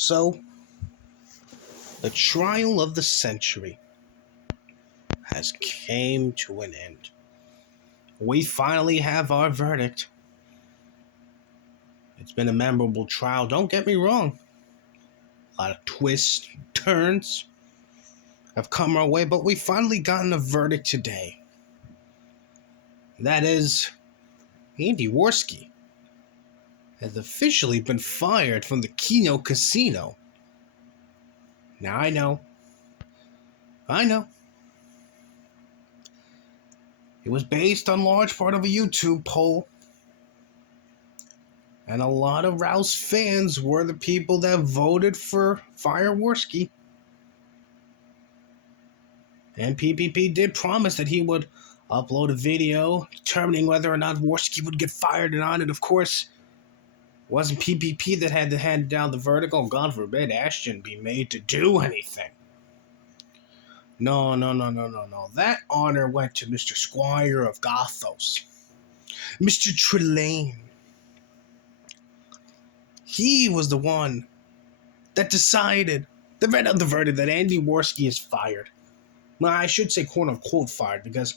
So, the trial of the century has came to an end. We finally have our verdict. It's been a memorable trial, don't get me wrong. A lot of twists, turns have come our way, but we finally gotten a verdict today. That is, Andy Worski has officially been fired from the Keno Casino. Now I know. It was based on large part of a YouTube poll. And a lot of Rouse fans were the people that voted for Fire Worski. And PPP did promise that he would upload a video determining whether or not Worski would get fired or not. And of course, it wasn't PPP that had to hand down the verdict. Oh, God forbid Ashton be made to do anything. No. That honor went to Mr. Squire of Gothos. Mr. Trelane. He was the one that decided, that read out the verdict that Andy Worski is fired. Well, I should say quote unquote fired because,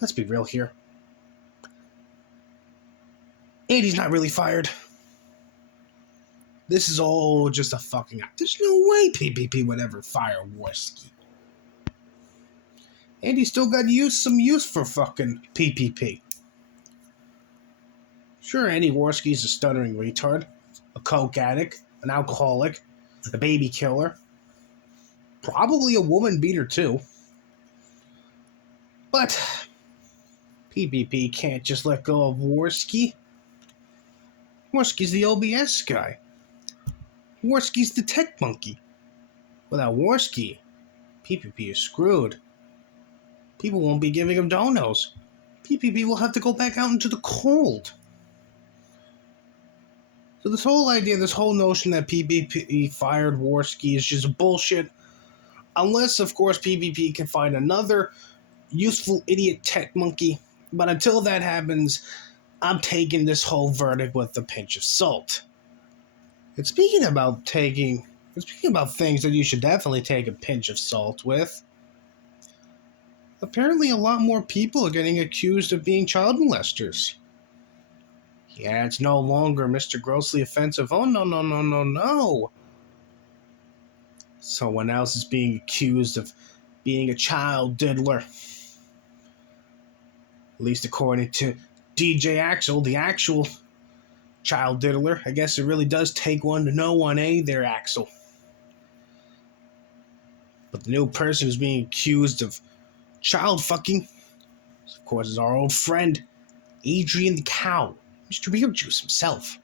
let's be real here, Andy's not really fired. This is all just a fucking act. There's no way PPP would ever fire Worski. Andy still got some use for fucking PPP. Sure, Andy Worski's a stuttering retard, a coke addict, an alcoholic, a baby killer, probably a woman beater too. But PPP can't just let go of Worski. Worski's the OBS guy. Worski's the tech monkey. Without Worski, PPP is screwed. People won't be giving him donos. PPP will have to go back out into the cold. So this whole idea, this whole notion that PPP fired Worski is just bullshit. Unless, of course, PPP can find another useful idiot tech monkey. But until that happens, I'm taking this whole verdict with a pinch of salt. And speaking about things that you should definitely take a pinch of salt with, apparently a lot more people are getting accused of being child molesters. It's no longer Mr. Grossly Offensive. Oh, no. Someone else is being accused of being a child diddler. At least according to DJ Axel, the actual child diddler. I guess it really does take one to know one, there, Axel. But the new person who's being accused of child fucking, of course, is our old friend, Adrian the Cow, Mr. Ear Juice himself.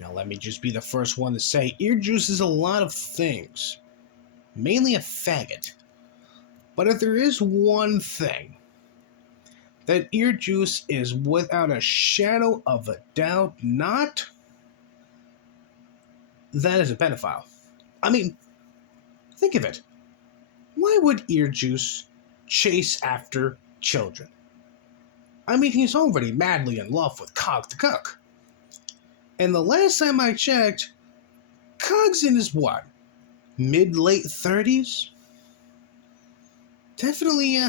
Now, let me just be the first one to say, Ear Juice is a lot of things. Mainly a faggot. But if there is one thing that Ear Juice is without a shadow of a doubt not, that is a pedophile. I mean, think of it. Why would Ear Juice chase after children? I mean, he's already madly in love with Cog the Cook. And the last time I checked, Cog's in his what? Mid-late 30s? Definitely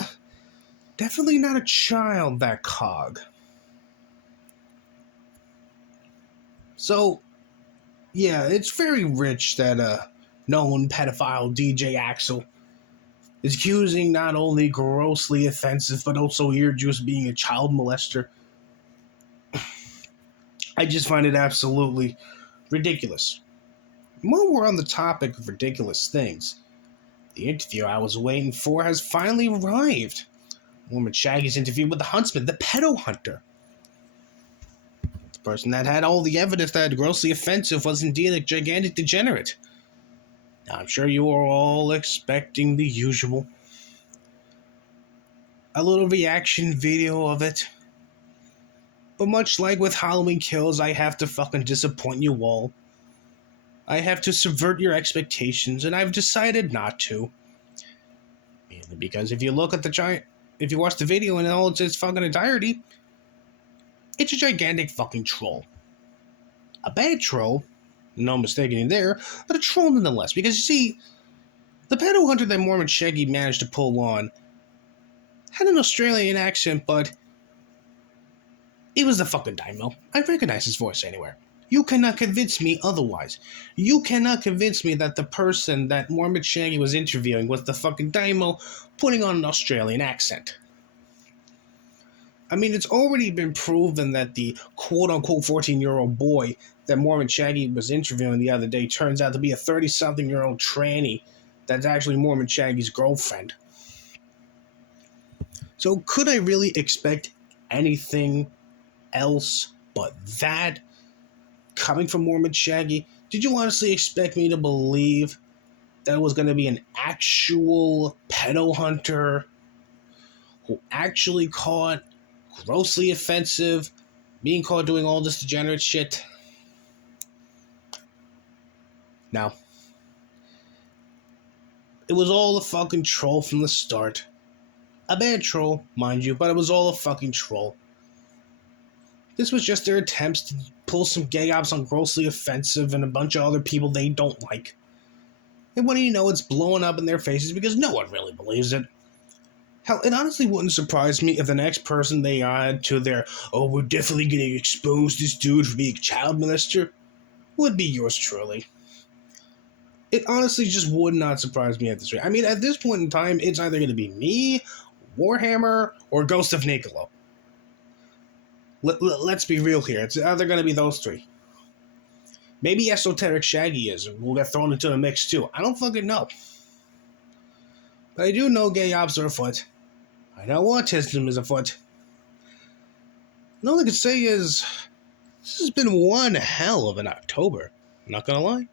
not a child, that Cog. So, yeah, it's very rich that known pedophile DJ Axel is accusing not only Grossly Offensive, but also Ear Juice being a child molester. I just find it absolutely ridiculous. While we're on the topic of ridiculous things, the interview I was waiting for has finally arrived. Woman Shaggy's interview with the Huntsman, the pedo hunter. The person that had all the evidence that Grossly Offensive was indeed a gigantic degenerate. Now, I'm sure you are all expecting the usual. A little reaction video of it. But much like with Halloween Kills, I have to fucking disappoint you all. I have to subvert your expectations, and I've decided not to. Mainly because if you look at if you watch the video in all its fucking entirety, it's a gigantic fucking troll. A bad troll, no mistaking there, but a troll nonetheless. Because you see, the pedo hunter that Mormon Shaggy managed to pull on had an Australian accent, but it was the fucking Daimo. I recognize his voice anywhere. You cannot convince me otherwise. You cannot convince me that the person that Mormon Shaggy was interviewing was the fucking Daimo putting on an Australian accent. I mean, it's already been proven that the quote-unquote 14-year-old boy that Mormon Shaggy was interviewing the other day turns out to be a 30-something-year-old tranny that's actually Mormon Shaggy's girlfriend. So could I really expect anything else but that coming from Mormon Shaggy? Did you honestly expect me to believe that it was going to be an actual pedo hunter who actually caught grossly offensive, being caught doing all this degenerate shit? Now, it was all a fucking troll from the start. A bad troll, mind you, but it was all a fucking troll. This was just their attempts to pull some gay ops on grossly offensive and a bunch of other people they don't like. And what do you know, it's blowing up in their faces because no one really believes it. Hell, it honestly wouldn't surprise me if the next person they add to their, oh, we're definitely going to expose this dude for being a child molester, would be yours truly. It honestly just would not surprise me at this rate. I mean, at this point in time, it's either going to be me, Warhammer, or Ghost of Niccolo. Let's be real here. It's either going to be those three. Maybe Esoteric Shaggy is, and we'll get thrown into the mix too. I don't fucking know. But I do know gay ops are afoot. I know autism is afoot. And all I can say is, this has been one hell of an October. I'm not gonna lie.